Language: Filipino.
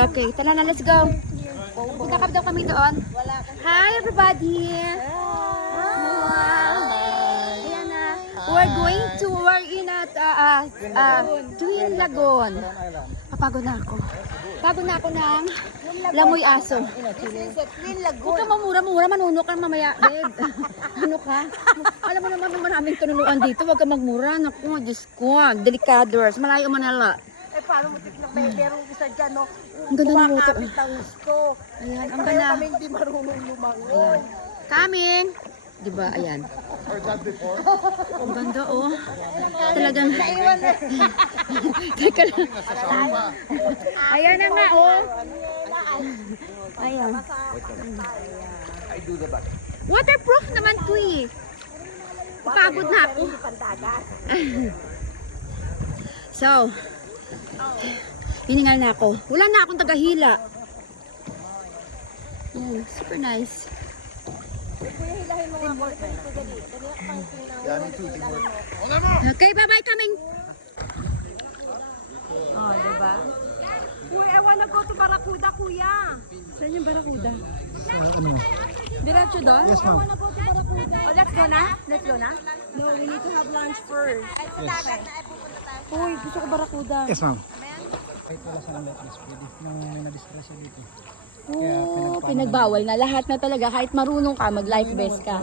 Okay, tala na, let's go. Punta ka daw kami doon. Hi everybody! Ayan na. We're going to, we're in at Twin Lagoon. Papagod na ako. Pagod na ako ng lamoy aso. Huwag ka mamura-mura, manunok ka mamaya, bed. Ano ka? Alam mo naman maraming tununuan dito, huwag ka magmura. Naku, Diyos ko, delikadors, malayo Manila. Eh, paano mo tignan may merong isa dyan, no? Ang ganda ng motor. Kumakapit ang gusto. Ayan, ang Kaya ganda. kami hindi marunong lumangoy. Coming! Diba, ayan. Ang ganda, oh. Talagang... Teka lang. Ayan na nga, oh. Ayan. Waterproof naman to, eh. Pagod na ako. So, hiningal na ako. Wala na akong tagahila. Ayan, super nice. Okay, bye-bye coming. Oh, diba? Uy, I wanna go to Barracuda, kuya. Saan yung Barracuda? Diretso doon? Yes, ma'am. Oh, let's go na? Let's go na? No, we need to have lunch first. Uy, gusto ko Barracuda. Yes, ma'am. Kahit wala sa light mas pwede. Nung may na-disgrasya dito. Oh, pinagbawal na. Lahat na talaga. Kahit marunong ka, mag-life vest ka.